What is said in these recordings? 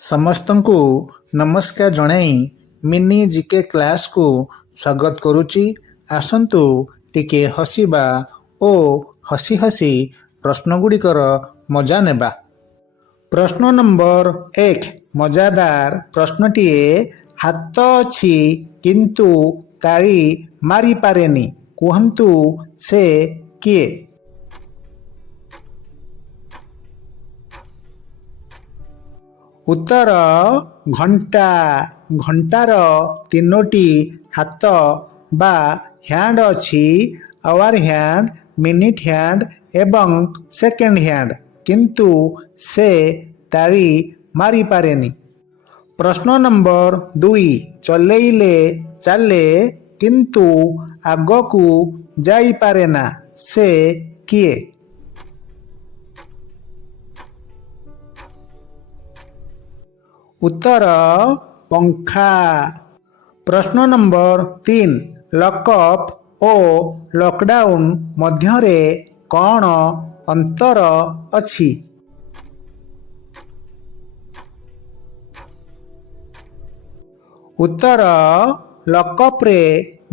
ସମସ୍ତଙ୍କୁ ନମସ୍କାର ଜଣାଇ ମିନି ଜିକେ କ୍ଲାସକୁ ସ୍ୱାଗତ କରୁଛି। ଆସନ୍ତୁ ଟିକେ ହସିବା ଓ ହସି ହସି ପ୍ରଶ୍ନଗୁଡ଼ିକର ମଜା ନେବା। ପ୍ରଶ୍ନ ନମ୍ବର 1 ମଜାଦାର ପ୍ରଶ୍ନଟିଏ, ହାତ ଅଛି କିନ୍ତୁ ତାଳି ମାରିପାରେନି, କୁହନ୍ତୁ ସେ କିଏ? ଉତ୍ତର ଘଣ୍ଟା। ଘଣ୍ଟାର 3ଟି ହାତ ବା ହ୍ୟାଣ୍ଡ ଅଛି, ଆୱାର ହ୍ୟାଣ୍ଡ, ମିନିଟ୍ ହ୍ୟାଣ୍ଡ ଏବଂ ସେକେଣ୍ଡ ହ୍ୟାଣ୍ଡ, କିନ୍ତୁ ସେ ତାଳି ମାରିପାରେନି। ପ୍ରଶ୍ନ ନମ୍ବର 2 ଚଲେଇଲେ ଚାଲେ କିନ୍ତୁ ଆଗକୁ ଯାଇପାରେନା, ସେ କିଏ? ଉତ୍ତର ପଙ୍ଖା। ପ୍ରଶ୍ନ ନମ୍ବର 3 ଲକଅପ୍ ଓ ଲକଡାଉନ୍ ମଧ୍ୟରେ କ'ଣ ଅନ୍ତର ଅଛି? ଉତ୍ତର ଲକଅପ୍ରେ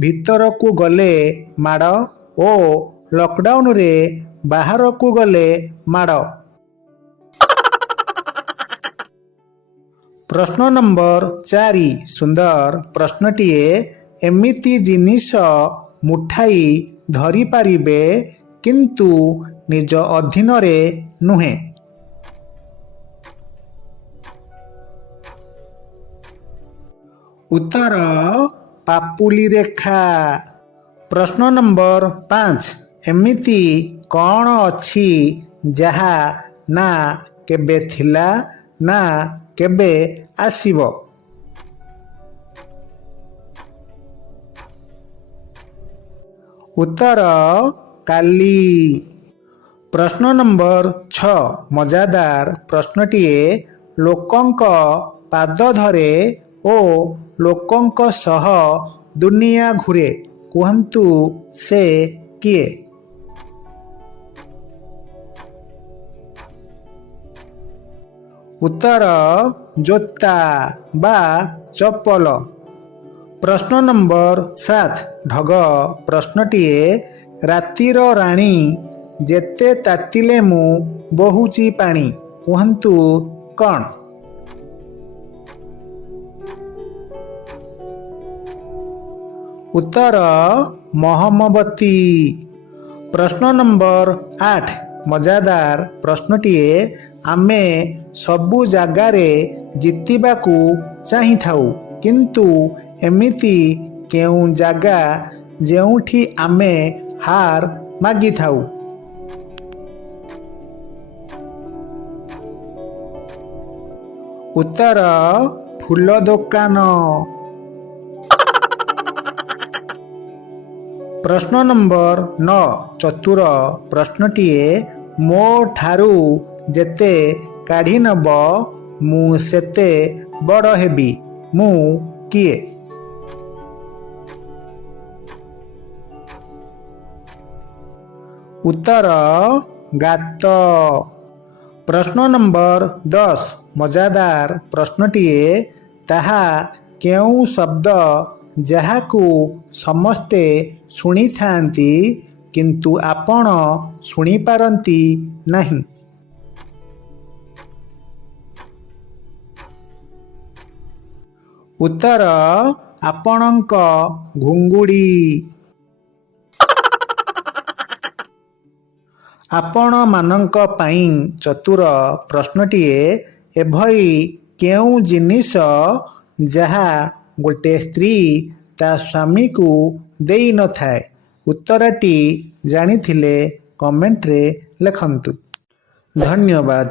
ଭିତରକୁ ଗଲେ ମାଡ଼ ଓ ଲକଡାଉନରେ ବାହାରକୁ ଗଲେ ମାଡ଼। ପ୍ରଶ୍ନ ନମ୍ବର 4 ସୁନ୍ଦର ପ୍ରଶ୍ନଟିଏ, ଏମିତି ଜିନିଷ ମୁଠାଇ ଧରିପାରିବେ କିନ୍ତୁ ନିଜ ଅଧୀନରେ ନୁହେଁ। ଉତ୍ତର ପାପୁଲି ରେଖା। ପ୍ରଶ୍ନ ନମ୍ବର 5 ଏମିତି କ'ଣ ଅଛି ଯାହା ନା କେବେ ଥିଲା ନା କେବେ ଆସିବ? ଉତ୍ତର କାଲି। ପ୍ରଶ୍ନ ନମ୍ବର 6 ମଜାଦାର ପ୍ରଶ୍ନଟିଏ, ଲୋକଙ୍କ ପାଦ ଧରେ ଓ ଲୋକଙ୍କ ସହ ଦୁନିଆ ଘୂରେ, କୁହନ୍ତୁ ସେ କିଏ? ଉତ୍ତର ଜୋତା ବା ଚପଲ। ପ୍ରଶ୍ନ ନମ୍ବର 7 ଢଗ ପ୍ରଶ୍ନଟିଏ, ରାତିର ରାଣୀ ଯେତେ ତାତିଲେ ମୁଁ ବୋହୁଛି ପାଣି, କୁହନ୍ତୁ କ'ଣ? ଉତ୍ତର ମହମବତୀ। ପ୍ରଶ୍ନ ନମ୍ବର 8 ମଜାଦାର ପ୍ରଶ୍ନଟିଏ, ଆମେ ସବୁ ଜାଗାରେ ଜିତିବାକୁ ଚାହିଁଥାଉ କିନ୍ତୁ ଏମିତି କେଉଁ ଜାଗା ଯେଉଁଠି ଆମେ ହାର ମାଗିଥାଉ? ଉତ୍ତର ଫୁଲ ଦୋକାନ। ପ୍ରଶ୍ନ ନମ୍ବର 9 ଚତୁର ପ୍ରଶ୍ନଟିଏ, ମୋ ଠାରୁ ଯେତେ କାଢ଼ି ନେବ ମୁଁ ସେତେ ବଡ଼ ହେବି, ମୁଁ କିଏ? ଉତ୍ତର ଗାତ। ପ୍ରଶ୍ନ ନମ୍ବର 10 ମଜାଦାର ପ୍ରଶ୍ନଟିଏ, ତାହା କେଉଁ ଶବ୍ଦ ଯାହାକୁ ସମସ୍ତେ ଶୁଣିଥାନ୍ତି କିନ୍ତୁ ଆପଣ ଶୁଣିପାରନ୍ତି ନାହିଁ? ଉତ୍ତର ଆପଣଙ୍କ ଘୁଙ୍ଗୁଡ଼ି। ଆପଣମାନଙ୍କ ପାଇଁ ଚତୁର ପ୍ରଶ୍ନଟିଏ, ଏଭଳି କେଉଁ ଜିନିଷ ଯାହା ଗୋଟେ ସ୍ତ୍ରୀ ତା ସ୍ୱାମୀକୁ ଦେଇନଥାଏ? ଉତ୍ତରଟି ଜାଣିଥିଲେ କମେଣ୍ଟରେ ଲେଖନ୍ତୁ। ଧନ୍ୟବାଦ।